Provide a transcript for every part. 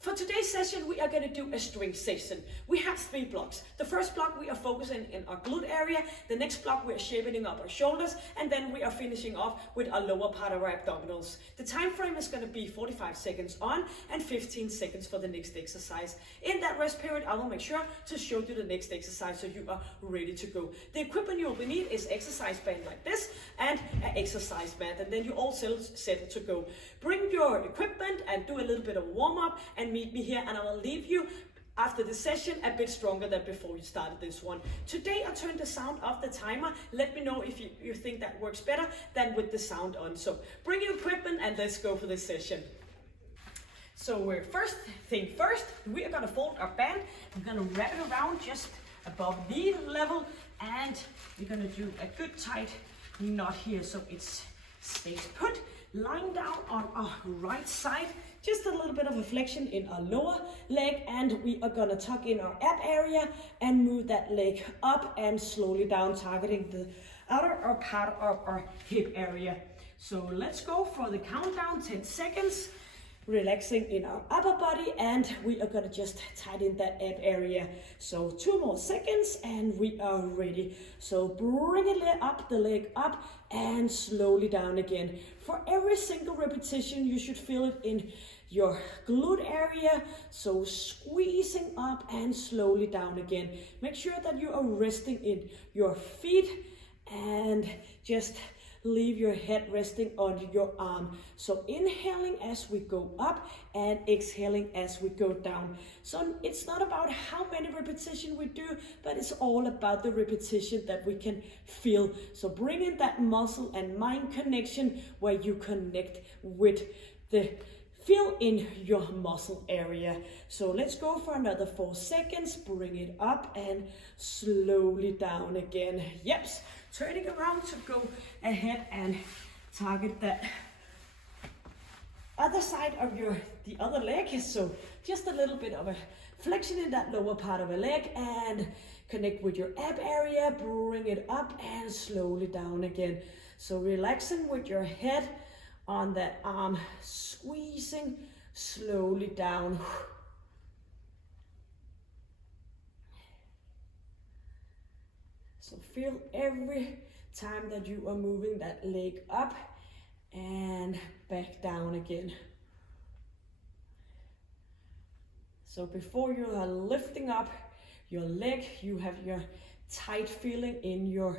For today's session, we are going to do a strength session. We have 3 blocks. The first block, we are focusing in our glute area. The next block, we are shaping up our shoulders. And then we are finishing off with our lower part of our abdominals. The time frame is going to be 45 seconds on and 15 seconds for the next exercise. In that rest period, I will make sure to show you the next exercise so you are ready to go. The equipment you will need is exercise band like this and an exercise mat. And then you all set to go. Bring your equipment and do a little bit of warm up and meet me here, and I will leave you after the session a bit stronger than before you started this one. Today I turned the sound off the timer. Let me know if you think that works better than with the sound on. So bring your equipment and let's go for this session. So first thing first, we are gonna fold our band. We're gonna wrap it around just above knee level, and we're gonna do a good tight knot here so it stays put. Lying down on our right side, just a little bit of a flexion in our lower leg, and we are gonna tuck in our ab area and move that leg up and slowly down, targeting the outer or part of our hip area. So let's go for the countdown, 10 seconds, relaxing in our upper body, and we are gonna just tighten that ab area. So 2 more seconds and we are ready. So bring it up, the leg up and slowly down again. For every single repetition, you should feel it in your glute area. So squeezing up and slowly down again. Make sure that you are resting in your feet and just leave your head resting on your arm. So inhaling as we go up and exhaling as we go down. So it's not about how many repetitions we do, but it's all about the repetition that we can feel. So bring in that muscle and mind connection where you connect with the feel in your muscle area. So let's go for another 4 seconds. Bring it up and slowly down again. Yep. Turning around to go ahead and target that other side of the other leg. So just a little bit of a flexion in that lower part of the leg and connect with your ab area. Bring it up and slowly down again. So relaxing with your head on that arm, squeezing slowly down. So feel every time that you are moving that leg up and back down again. So before you are lifting up your leg, you have your tight feeling in your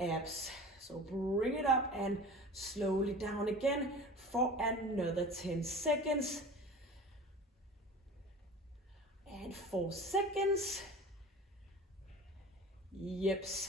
abs. So bring it up and slowly down again for another 10 seconds. And 4 seconds. Yeps.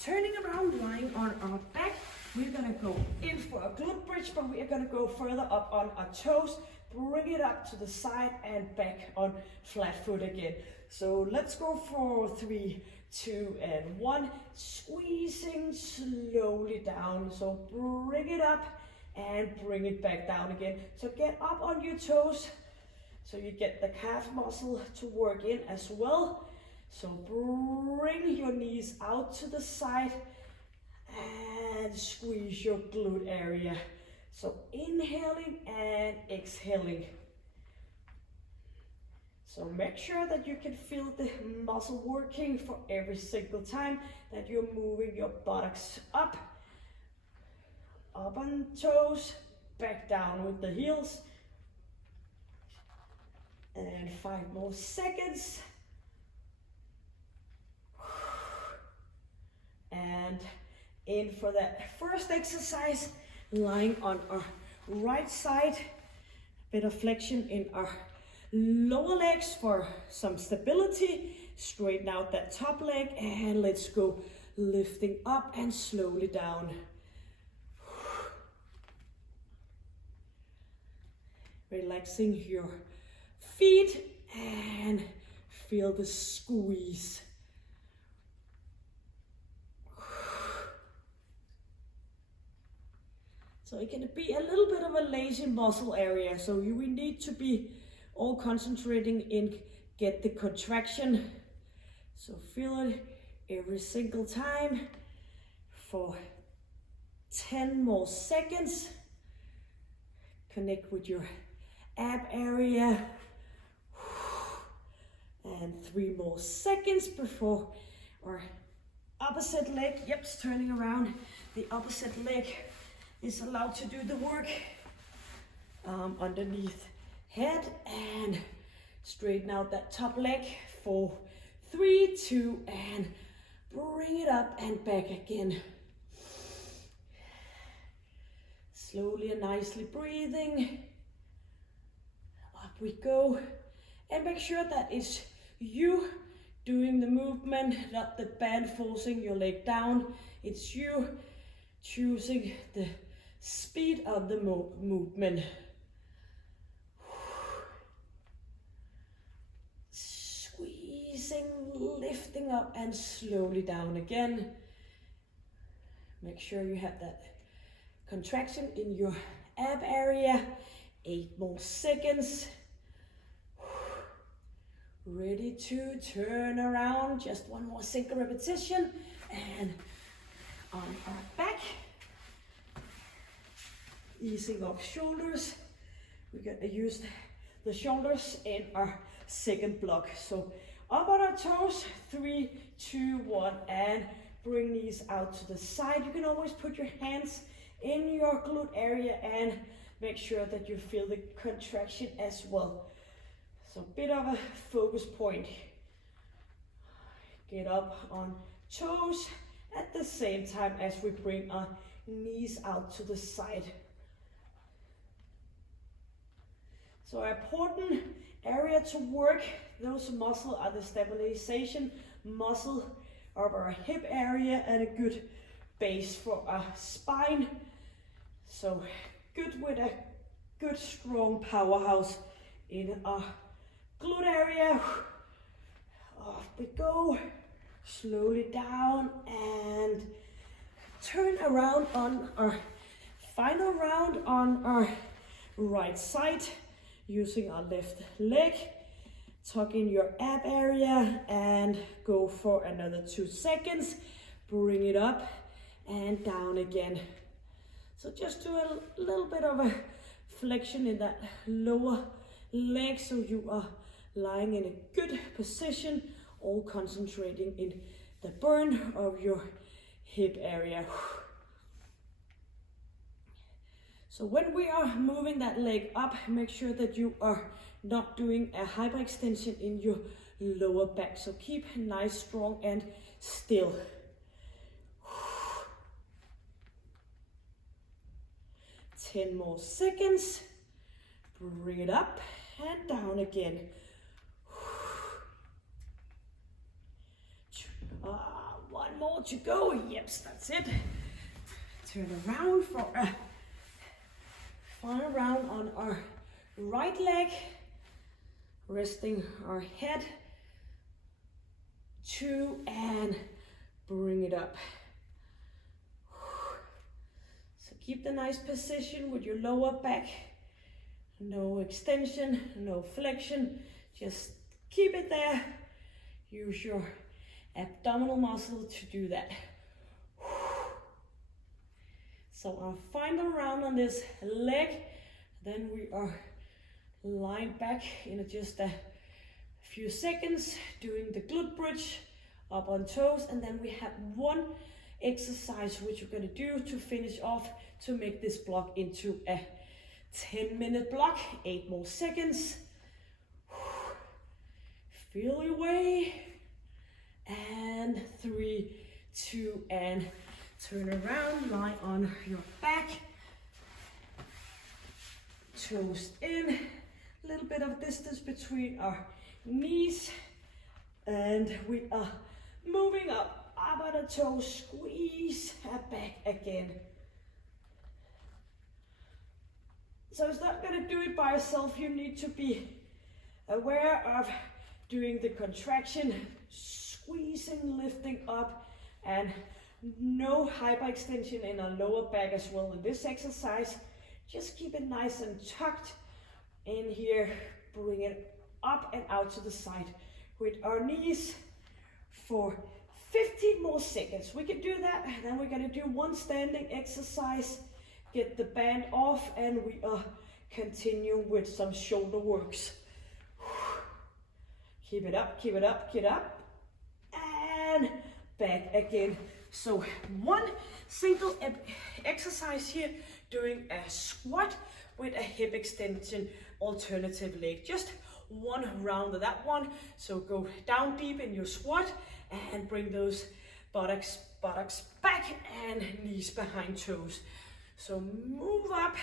Turning around, lying on our back, we're gonna go in for a glute bridge, but we are gonna go further up on our toes. Bring it up to the side and back on flat foot again. So let's go for 3, 2, and 1. Squeezing slowly down. So bring it up and bring it back down again. So get up on your toes so you get the calf muscle to work in as well. So bring your knees out to the side and squeeze your glute area. So inhaling and exhaling. So make sure that you can feel the muscle working for every single time that you're moving your buttocks up on toes, back down with the heels. And 5 more seconds. And in for that first exercise, lying on our right side, bit of flexion in our lower legs for some stability. Straighten out that top leg and let's go lifting up and slowly down. Relaxing your feet and feel the squeeze. So it can be a little bit of a lazy muscle area. So we need to be all concentrating in get the contraction. So feel it every single time for 10 more seconds. Connect with your ab area. 3 more seconds before our opposite leg, it's turning around. The opposite leg is allowed to do the work. Underneath head and straighten out that top leg. 4, 3, 2, and bring it up and back again. Slowly and nicely breathing. Up we go. And make sure that it's you doing the movement, not the band forcing your leg down. It's you choosing the speed of the movement. Squeezing, lifting up and slowly down again. Make sure you have that contraction in your ab area. 8 more seconds. Ready to turn around. Just 1 more single repetition. And on our back. Easing off shoulders. We're going to use the shoulders in our second block. So up on our toes. 3, 2, 1. And bring knees out to the side. You can always put your hands in your glute area and make sure that you feel the contraction as well. So a bit of a focus point. Get up on toes at the same time as we bring our knees out to the side. So an important area to work, those muscles are the stabilization muscle of our hip area and a good base for our spine. So good with a good strong powerhouse in our glute area. Off we go. Slowly down and turn around on our final round on our right side. Using our left leg. Tuck in your ab area and go for another 2 seconds. Bring it up and down again. So just do a little bit of a flexion in that lower leg so you are lying in a good position, all concentrating in the burn of your hip area. So when we are moving that leg up, make sure that you are not doing a hyperextension in your lower back. So keep nice, strong and still. 10 more seconds. Bring it up and down again. 1 more to go. Yes, that's it. Turn around for a final round on our right leg. Resting our head. 2 and bring it up. So keep the nice position with your lower back. No extension, no flexion. Just keep it there. Use your abdominal muscle to do that. So our final round on this leg. Then we are lying back in just a few seconds, doing the Glutebridge up on toes, and then we have 1 exercise which we're going to do to finish off to make this block into a 10-minute block. 8 more seconds. Feel your way. And 3, 2, and turn around. Lie on your back. Toes in. A little bit of distance between our knees. And we are moving up. Up on the toes. Squeeze back again. So it's not going to do it by yourself. You need to be aware of doing the contraction, squeezing, lifting up, and no hyperextension in our lower back as well in this exercise. Just keep it nice and tucked in here. Bring it up and out to the side with our knees for 15 more seconds. We can do that. Then we're going to do 1 standing exercise. Get the band off and we continue with some shoulder works. Keep it up, keep it up, keep it up. And back again. So one single exercise here, doing a squat with a hip extension alternative leg. Just one round of that one. So go down deep in your squat and bring those buttocks back and knees behind toes. So move up,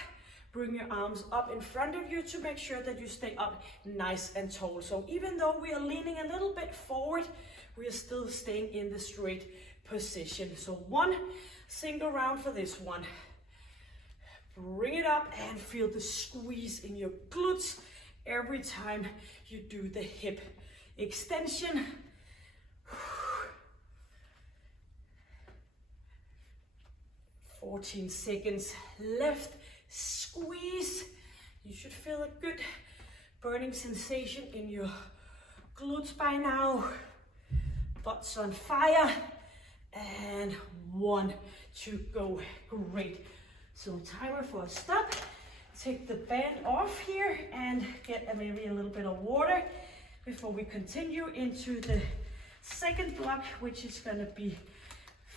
bring your arms up in front of you to make sure that you stay up nice and tall. So even though we are leaning a little bit forward, we are still staying in the straight position. So one single round for this one. Bring it up and feel the squeeze in your glutes every time you do the hip extension. 14 seconds left. Squeeze. You should feel a good burning sensation in your glutes by now. Butt's on fire. And 1 to go. Great. So timer for a stop. Take the band off here and get maybe a little bit of water before we continue into the second block, which is going to be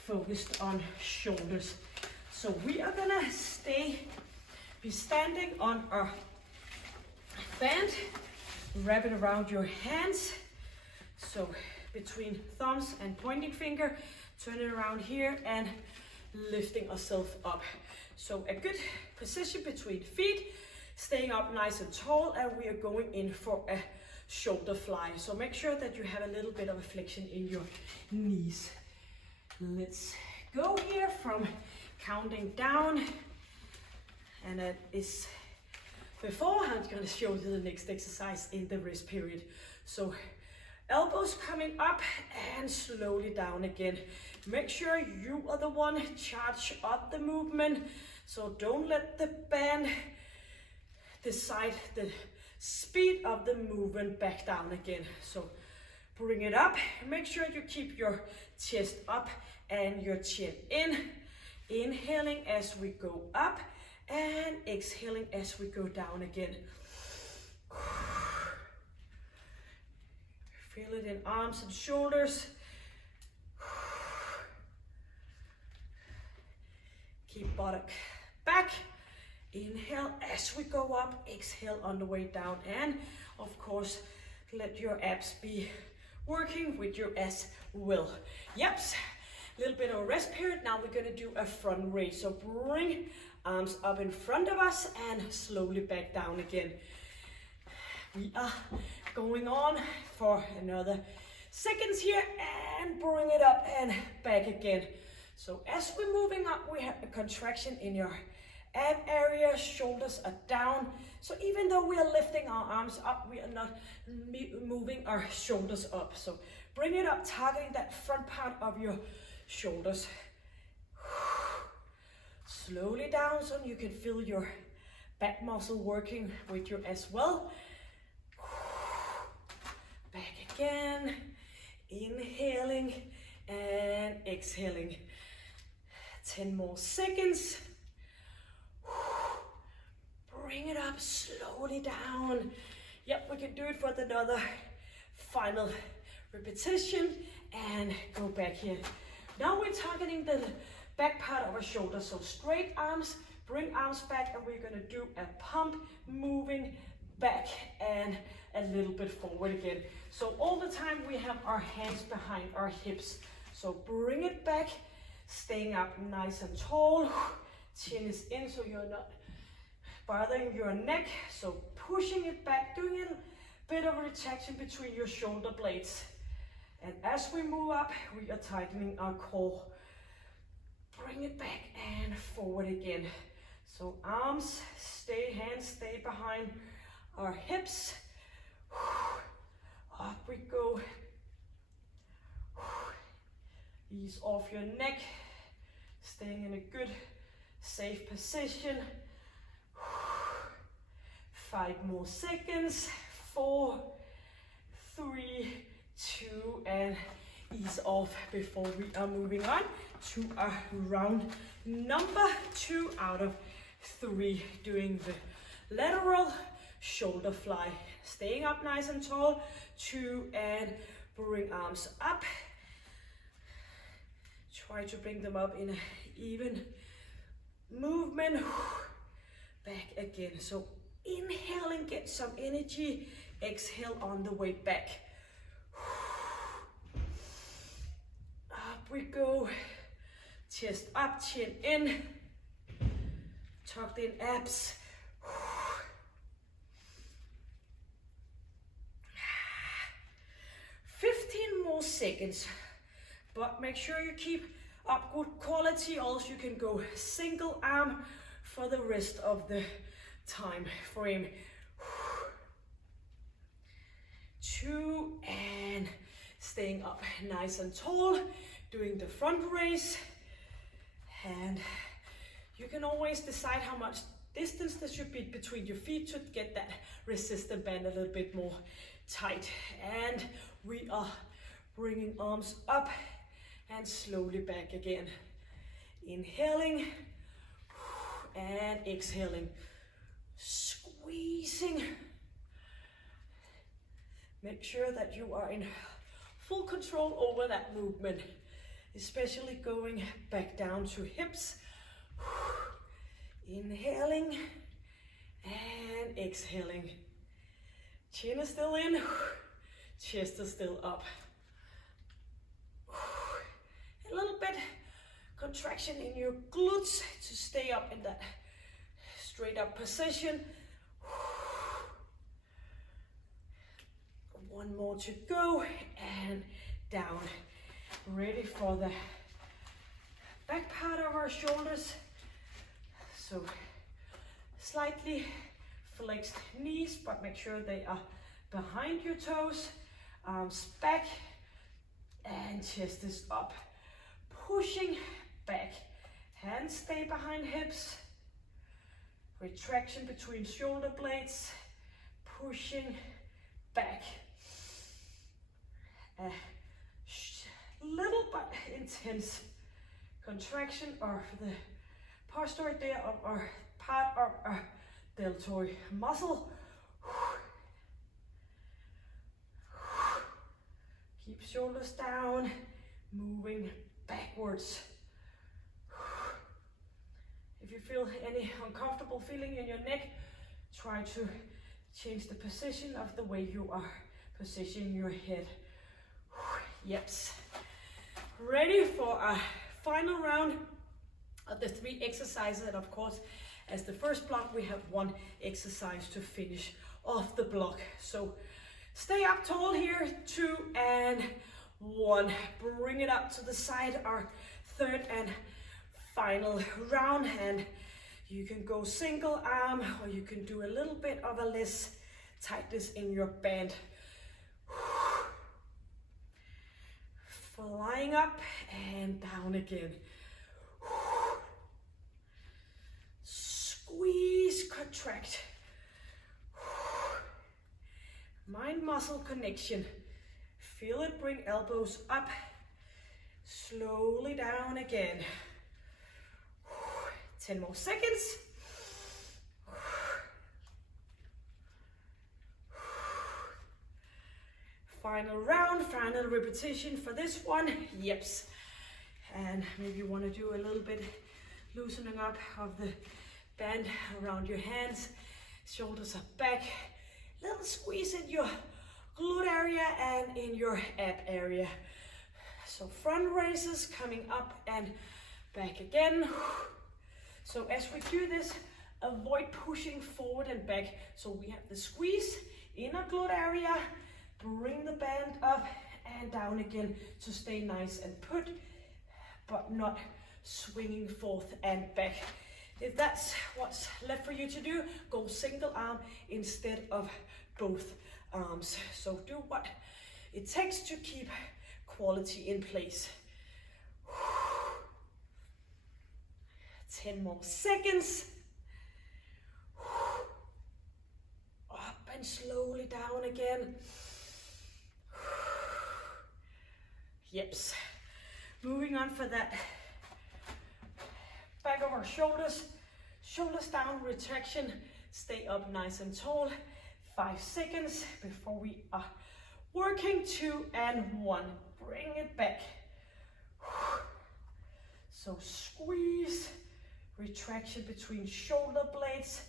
focused on shoulders. So we are going to be standing on our band. Wrap it around your hands. So between thumbs and pointing finger, turn it around here and lifting ourselves up. So a good position between feet, staying up nice and tall, and we are going in for a shoulder fly. So make sure that you have a little bit of a flexion in your knees. Let's go here from counting down. And that is before I'm going to show you the next exercise in the rest period. So elbows coming up and slowly down again. Make sure you are the one charge up the movement. So don't let the band decide the speed of the movement back down again. So bring it up. Make sure you keep your chest up and your chin in. Inhaling as we go up and exhaling as we go down again. Feel it in arms and shoulders. Keep buttock back. Inhale as we go up, exhale on the way down, and of course let your abs be working with your as well. Yep, a little bit of a rest period. Now we're going to do a front raise. So bring arms up in front of us and slowly back down again. We are going on for another seconds here and bring it up and back again. So as we're moving up, we have a contraction in your ab area, shoulders are down. So even though we are lifting our arms up, we are not moving our shoulders up. So bring it up, targeting that front part of your shoulders. Slowly down so you can feel your back muscle working with you as well. Back again, inhaling and exhaling. 10 more seconds. Bring it up, slowly down. Yep, we can do it for another final repetition and go back here. Now we're targeting the back part of our shoulder. So straight arms, bring arms back, and we're gonna do a pump, moving back and a little bit forward again. So all the time we have our hands behind our hips. So bring it back, staying up nice and tall. Chin is in so you're not bothering your neck. So pushing it back, doing a bit of a retraction between your shoulder blades. And as we move up, we are tightening our core. Bring it back and forward again. So arms, hands stay behind our hips. Up we go. Ease off your neck, staying in a good, safe position. 5 more seconds. 4, 3, 2, and ease off before we are moving on to our round number 2 out of 3, doing the lateral shoulder fly. staying up nice and tall. 2, and bring arms up. Try to bring them up in an even movement. Back again. So inhale and get some energy. Exhale on the way back. Up we go. Chest up, chin in. Tucked in abs. 15 more seconds. But make sure you keep up good quality. Also, you can go single arm for the rest of the time frame. 2, and staying up nice and tall, doing the front raise. And you can always decide how much distance there should be between your feet to get that resistance band a little bit more tight. And we are bringing arms up and slowly back again. Inhaling and exhaling. Squeezing. Make sure that you are in full control over that movement, especially going back down to hips. Inhaling and exhaling. Chin is still in, chest is still up. A little bit contraction in your glutes to stay up in that straight up position. One more to go, and down. Ready for the back part of our shoulders. So slightly flexed knees, but make sure they are behind your toes. Arms back and chest is up. Pushing back. Hands stay behind hips. Retraction between shoulder blades. Pushing back. A little but intense contraction of the posterior there of our part of our deltoid muscle. Keep shoulders down, moving backwards. If you feel any uncomfortable feeling in your neck, try to change the position of the way you are positioning your head. Yes. Ready for a final round of the 3 exercises, and of course, as the first block, we have 1 exercise to finish off the block. So stay up tall here, 2 and 1. Bring it up to the side, our 3rd and final round, and you can go single arm, or you can do a little bit of a less tightness in your band. Flying up and down again. Squeeze, contract. Mind-muscle connection. Feel it, bring elbows up. Slowly down again. 10 more seconds. Final round, final repetition for this one. Yeps. And maybe you want to do a little bit loosening up of the band around your hands. Shoulders are back. Little squeeze in your glute area and in your ab area. So front raises coming up and back again. So as we do this, avoid pushing forward and back. So we have the squeeze in our glute area. Bring the band up and down again to stay nice and put, but not swinging forth and back. If that's what's left for you to do, go single arm instead of both arms. So do what it takes to keep quality in place. 10 more seconds. Up and slowly down again. Yeps. Moving on for that back of our shoulders, shoulders down, retraction, stay up nice and tall. 5 seconds before we are working. 2 and 1. Bring it back. So squeeze, retraction between shoulder blades,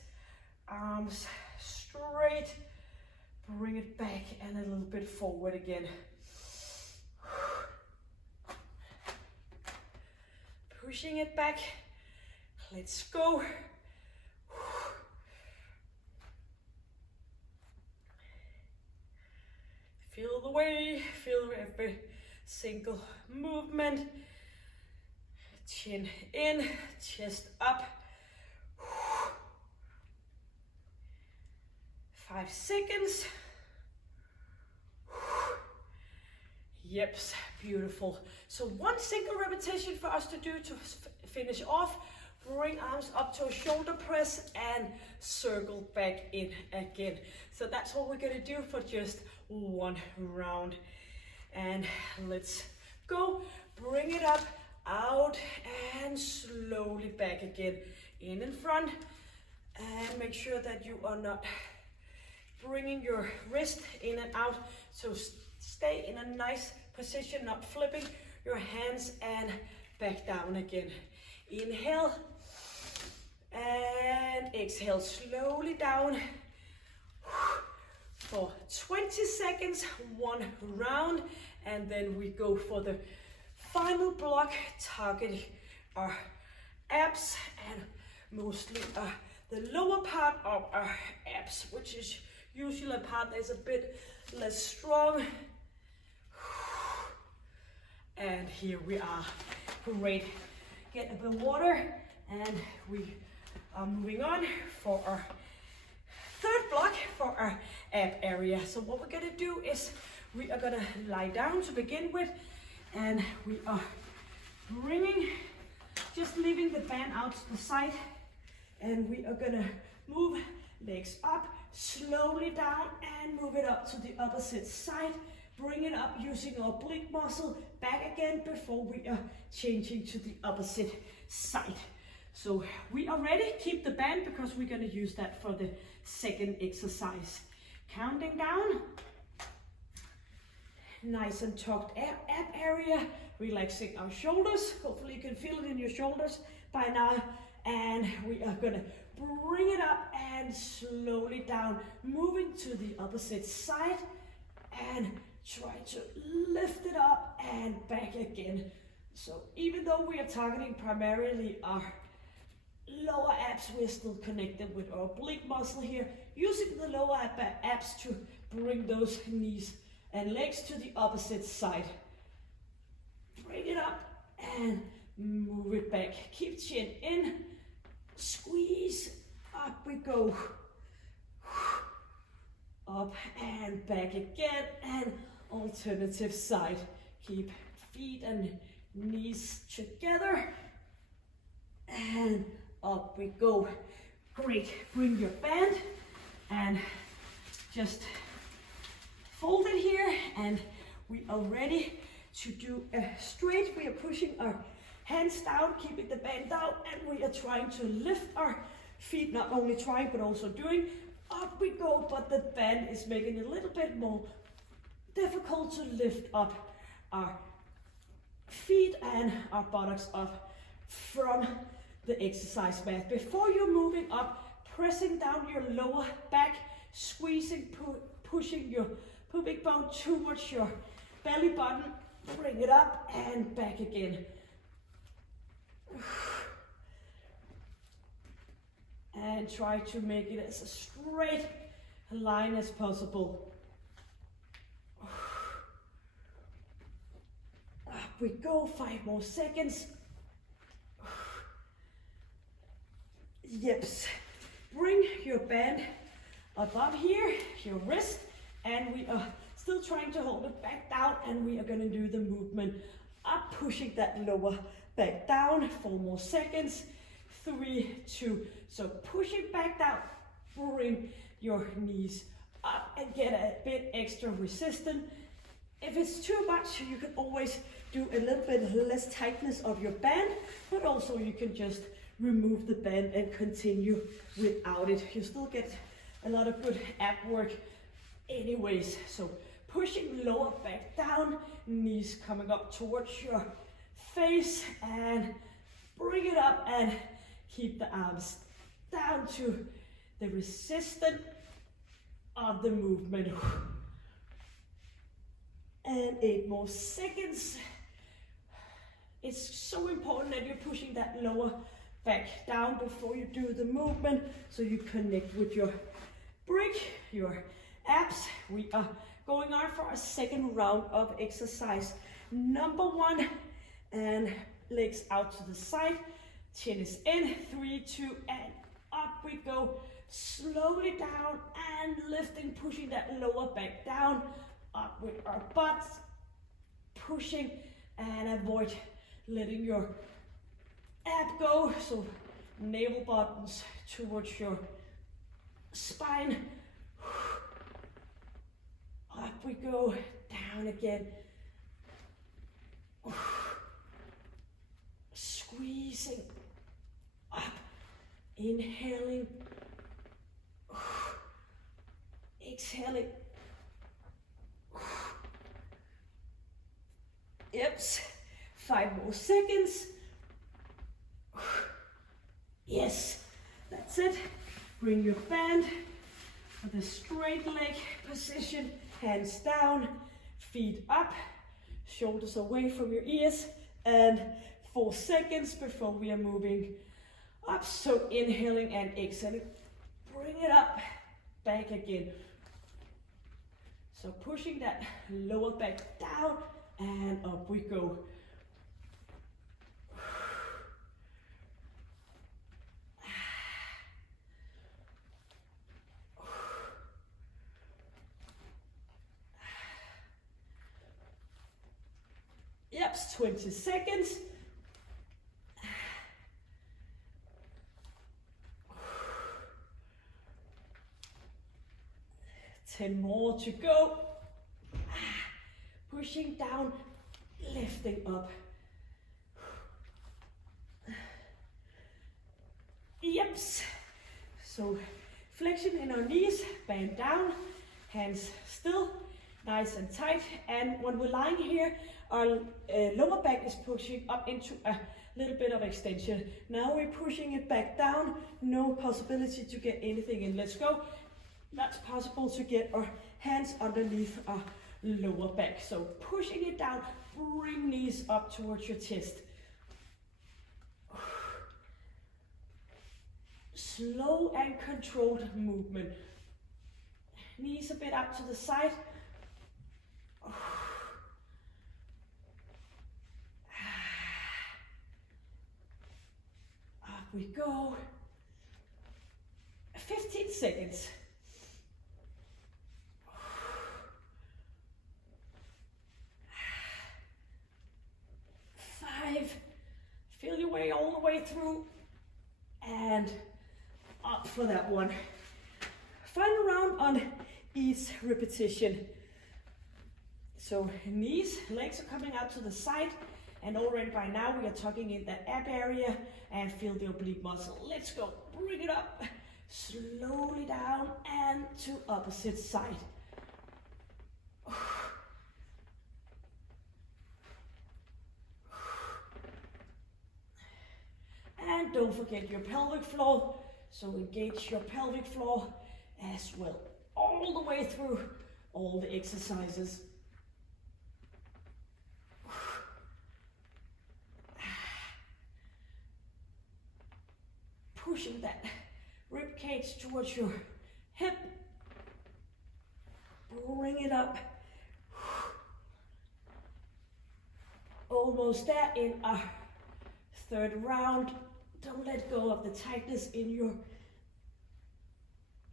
arms straight, bring it back and a little bit forward again. Pushing it back, let's go. Feel the way, feel every single movement. Chin in, chest up. 5 seconds. Yep, beautiful. So one single repetition for us to do to finish off. Bring arms up to a shoulder press and circle back in again. So that's what we're gonna do for just one round. And let's go. Bring it up, out, and slowly back again. In front. And make sure that you are not bringing your wrist in and out. So stay in a nice position, not flipping your hands, and back down again. Inhale and exhale slowly down for 20 seconds, one round, and then we go for the final block, targeting our abs and mostly the lower part of our abs, which is usually a part that's a bit less strong. And here we are. Great. Get a bit of water, and we are moving on for our third block for our ab area. So what we're gonna do is we are gonna lie down to begin with, and we are bringing, just leaving the band out to the side, and we are gonna move legs up, slowly down, and move it up to the opposite side. Bring it up using our oblique muscle, back again before we are changing to the opposite side. So we are ready. Keep the band because we're going to use that for the second exercise. Counting down. Nice and tucked ab area. Relaxing our shoulders. Hopefully you can feel it in your shoulders by now. And we are going to bring it up and slowly down. Moving to the opposite side. And try to lift it up and back again. So even though we are targeting primarily our lower abs, we're still connected with our oblique muscle here, using the lower abs to bring those knees and legs to the opposite side. Bring it up and move it back. Keep chin in, squeeze, up we go. Up and back again, and alternative side. Keep feet and knees together, and up we go. Great. Bring your band and just fold it here, and we are ready to do a straight. We are pushing our hands down, keeping the band down, and we are trying to lift our feet, not only trying but also doing. Up we go, but the band is making it a little bit more difficult to lift up our feet and our buttocks up from the exercise mat. Before you're moving up, pressing down your lower back, squeezing, pushing your pubic bone towards your belly button, bring it up and back again. And try to make it as a straight line as possible. Up we go, 5 more seconds. Yep. Bring your band above here, your wrist, and we are still trying to hold it back down, and we are going to do the movement up, pushing that lower back down. 4 more seconds. 3, 2, so push it back down, bring your knees up and get a bit extra resistance. If it's too much, you can always do a little bit less tightness of your band, but also you can just remove the band and continue without it. You still get a lot of good ab work anyways. So pushing lower back down, knees coming up towards your face, and bring it up and keep the arms down to the resistance of the movement. And 8 more seconds. It's so important that you're pushing that lower back down before you do the movement, so you connect with your brick, your abs. We are going on for a second round of exercise number 1, and legs out to the side, chin is in, 3, 2, and up we go. Slowly down and lifting, pushing that lower back down, up with our butts, pushing, and avoid letting your ab go, so navel buttons towards your spine. Up we go, down again. Squeezing up, inhaling, exhaling. Yep, 5 more seconds. Yes, that's it. Bring your band for the straight leg position, hands down, feet up, shoulders away from your ears, and 4 seconds before we are moving up. So inhaling and exhaling, bring it up, back again. So pushing that lower back down, and up we go. Yep, 20 seconds. 10 more to go. Pushing down, lifting up. Yep. So flexion in our knees, bend down, hands still, nice and tight. And when we're lying here, our lower back is pushing up into a little bit of extension. Now we're pushing it back down, no possibility to get anything in. Let's go. That's possible to get our hands underneath our lower back. So pushing it down, bring knees up towards your chest. Slow and controlled movement. Knees a bit out to the side. Up we go. 15 seconds. 5. Feel your way all the way through. And up for that one. Final round on each repetition. So knees, legs are coming out to the side, and already by now we are tucking in that ab area and feel the oblique muscle. Let's go, bring it up, slowly down and to opposite side. And don't forget your pelvic floor, so engage your pelvic floor as well, all the way through all the exercises. Pushing that rib cage towards your hip, bring it up. Almost there in our third round. Don't let go of the tightness in your,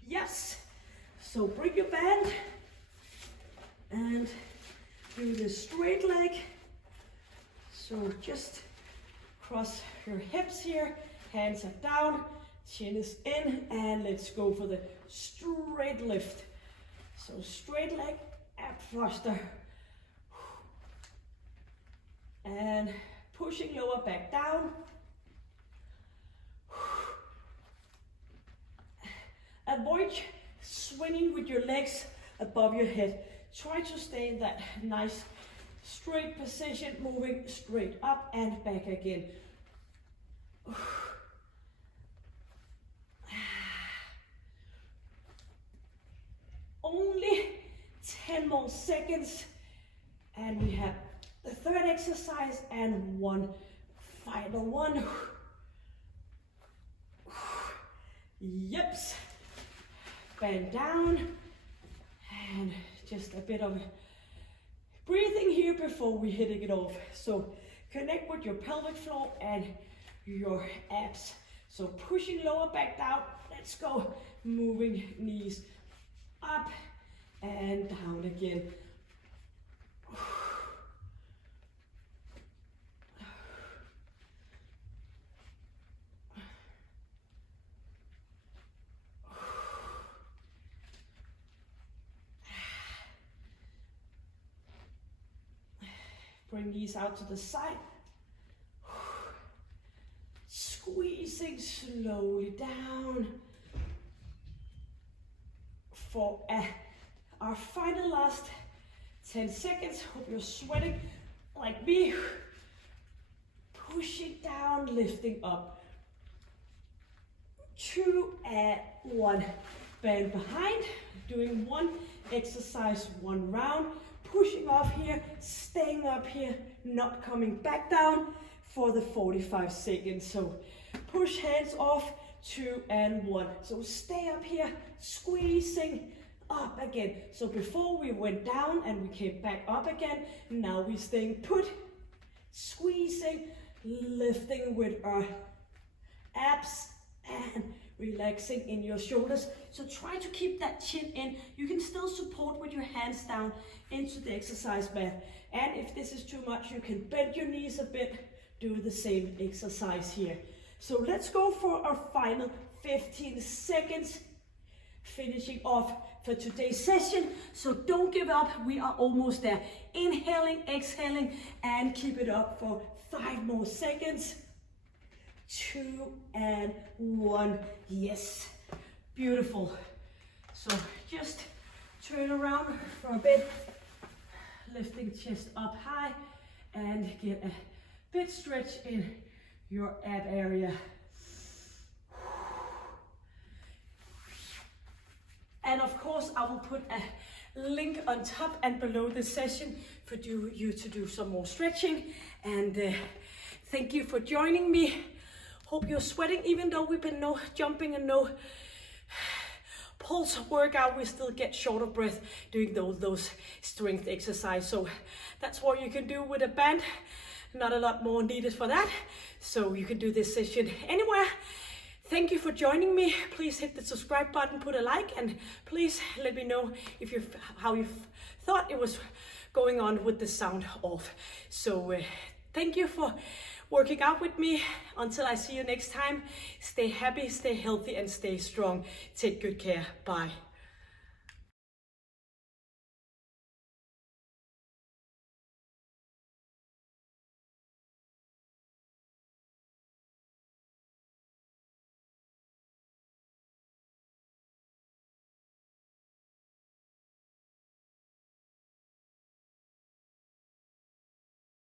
yes. So bring your band and do the straight leg. So just cross your hips here, hands are down, chin is in, and let's go for the straight lift. So straight leg, ab thruster. And pushing lower back down. Avoid swinging with your legs above your head. Try to stay in that nice straight position, moving straight up and back again. Only 10 more seconds, and we have the third exercise and one final one. Yep. Bend down, and just a bit of breathing here before we hitting it off. So connect with your pelvic floor and your abs. So pushing lower back down. Let's go. Moving knees up and down again. Bring these out to the side. Squeezing slowly down. For our final last 10 seconds. Hope you're sweating like me. Pushing down, lifting up. 2 and 1. Bend behind. Doing one exercise, one round. Pushing off here, staying up here, not coming back down for the 45 seconds. So push hands off, 2 and 1. So stay up here, squeezing up again. So before we went down and we came back up again, now we're staying put, squeezing, lifting with our abs and relaxing in your shoulders. So try to keep that chin in. You can still support with your hands down into the exercise mat. And if this is too much, you can bend your knees a bit, do the same exercise here. So let's go for our final 15 seconds, finishing off for today's session. So don't give up, we are almost there. Inhaling, exhaling, and keep it up for 5 more seconds. 2 and 1. Yes, beautiful. So just turn around for a bit, lifting chest up high, and get a bit stretch in your ab area. And of course, I will put a link on top and below this session for you to do some more stretching. And thank you for joining me. Hope you're sweating, even though we've been no jumping and no pulse workout, we still get short of breath doing those strength exercises. So that's what you can do with a band. Not a lot more needed for that. So you can do this session anywhere. Thank you for joining me. Please hit the subscribe button, put a like, and please let me know if how you thought it was going on with the sound off. So thank you for working out with me. Until I see you next time, stay happy, stay healthy, and stay strong. Take good care. Bye.